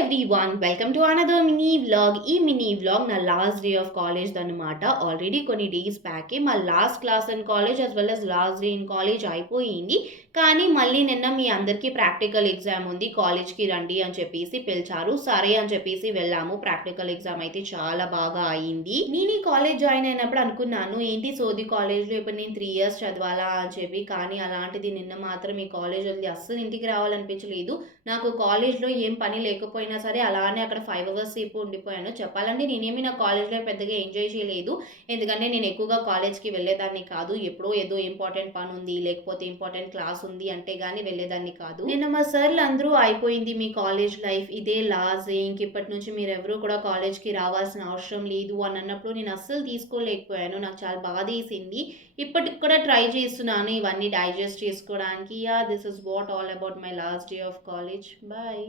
Everyone welcome to another mini vlog. ఈ mini vlog నా last day of college అనమాట. Already కొన్ని days బ్యాకే మా last class in college as well as last day in college అయిపోయింది. కానీ మళ్ళీ నిన్న మీ అందరికీ ప్రాక్టికల్ ఎగ్జామ్ ఉంది, కాలేజ్కి రండి అని చెప్పేసి పిలిచారు. సరే అని చెప్పేసి వెళ్ళాము. ప్రాక్టికల్ ఎగ్జామ్ అయితే చాలా బాగా అయింది. నేను ఈ కాలేజ్ జాయిన్ అయినప్పుడు అనుకున్నాను ఏంటి సోది కాలేజ్లో ఇప్పుడు నేను 3 years చదవాలా అని చెప్పి. కానీ అలాంటిది నిన్న మాత్రం ఈ కాలేజ్ వదిలి అస్సలు ఇంటికి రావాలనిపించలేదు. నాకు కాలేజ్‌లో ఏం పని లేకపోయినా సరే అలానే అక్కడ 5 అవర్స్ సేపు ఉండిపోయాను. చెప్పాలంటే నేనేమి నా కాలేజ్‌లో పెద్దగా ఎంజాయ్ చేయలేదు. ఎందుకంటే నేను ఎక్కువగా కాలేజ్‌కి వెళ్ళేదాన్ని కాదు. ఎప్పుడో ఏదో ఇంపార్టెంట్ పని ఉంది, లేకపోతే ఇంపార్టెంట్ క్లాస్ ఉంది అంటే గాని వెళ్ళేదాన్ని కాదు. నిన్న మా సార్‌లు అందరూ అయిపోయింది మీ కాలేజ్ లైఫ్ ఇదే లాస్ట్ డే. ఇంకిప్పటి నుంచి మీరెవరూ కూడా కాలేజ్‌కి రావాల్సిన అవసరం లేదు అని అన్నప్పుడు నేను అస్సలు తీసుకోలేకపోయాను. నాకు చాలా బాధేసింది. ఇప్పటికి కూడా ట్రై చేస్తున్నాను ఇవన్నీ డైజెస్ట్ చేసుకోవడానికి. This is what all about my last day of college. Bye.